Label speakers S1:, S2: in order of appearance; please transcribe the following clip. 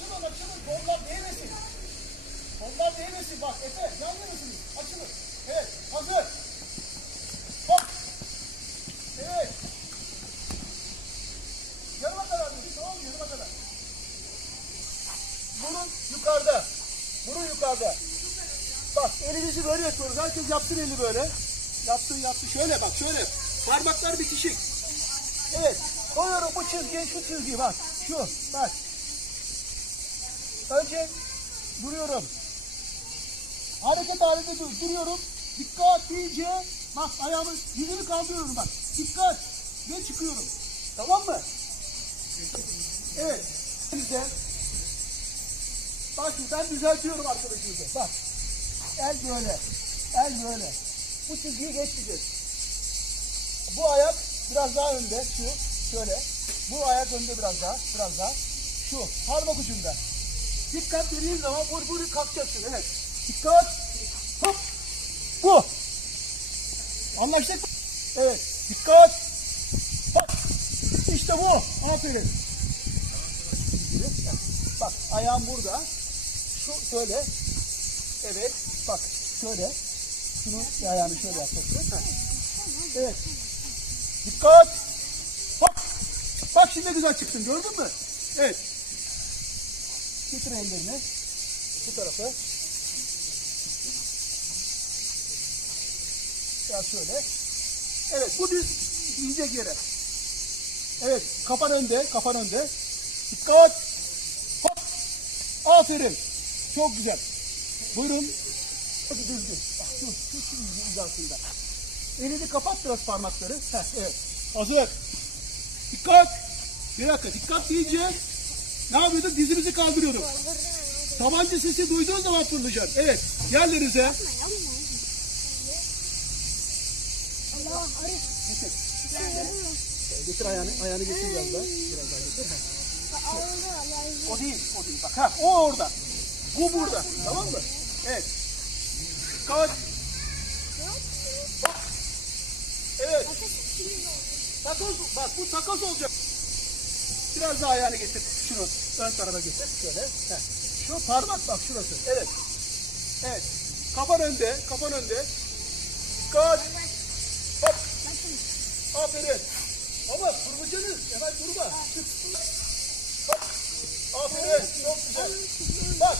S1: Açılın açılın. Kollar değmesin. Kollar değmesin. Bak Efe yandı mısınız? Açılın. Evet. Hazır. Hop. Evet. Yanıma kadar dedi. Tamam mı? Yanıma kadar. Burun yukarıda. Burun yukarıda. Bak elinizi böyle yapıyoruz. Herkes yapsın eli böyle. Yaptın yaptın. Şöyle bak şöyle. Parmaklar bitişik. Evet. Koyuyorum bu çizgiye şu çizgiyi bak. Şu bak. Önce duruyorum. Hareket halinde dur. Duruyorum. Dikkat deyince bak ayağımı yüzünü kaldırıyorum bak. Dikkat ve çıkıyorum. Tamam mı? Evet. Güzel. Bak ben düzeltiyorum arkadaşımızı. Bak. El böyle. El böyle. Bu çizgiyi geçmeyeceğiz. Bu ayak biraz daha önde. Şu. Şöyle. Bu ayak önde biraz daha. Biraz daha. Şu. Parmak ucunda. Dikkat dediğin zaman vur vur kalkacaksın. Evet. Dikkat. Hop. Bu. Anlaştık. Evet. Dikkat. Hop. İşte bu. Aferin. Bak ayağım burada. Şu şöyle. Evet. Bak şöyle. Şunu ayağını şöyle yapacaksın.
S2: Evet.
S1: Dikkat. Hop. Bak şimdi güzel çıktın gördün mü? Evet. Getir ellerini. Bu tarafa. Biraz şöyle. Evet bu düz inecek yere. Evet kafan önde, kafan önde. Dikkat. Hop. Aferin. Çok güzel. Buyurun. Hadi düzgün. Bak şu, şu, şu hizasında. Elini kapat biraz parmakları. Heh, evet. Hazır. Dikkat. Bir dakika dikkat deyince ne yapıyorduk? Dizimizi kaldırıyorduk. Tabanca sesi duyduğun zaman fırlayacaksın. Evet. Yerlerinize.
S2: Allah ay.
S1: Getir. Ayağını. Ayağını getir biraz daha. Biraz daha getir.
S2: O
S1: değil. O değil. Bak ha. O orada. Bu burada. Tamam mı? Evet. Dikkat. Evet. Takoz. Bak bu takoz olacak. Biraz daha ayağını getir. Şunu ön tarafa getir. Şöyle. Heh. Şu parmak bak şurası. Evet. Evet. Kafan önde. Kafan önde. Dikkat. Hop. Aferin. Ama durmayacaksınız. Hemen durma. Hop. Aferin. Çok güzel.
S2: Bak.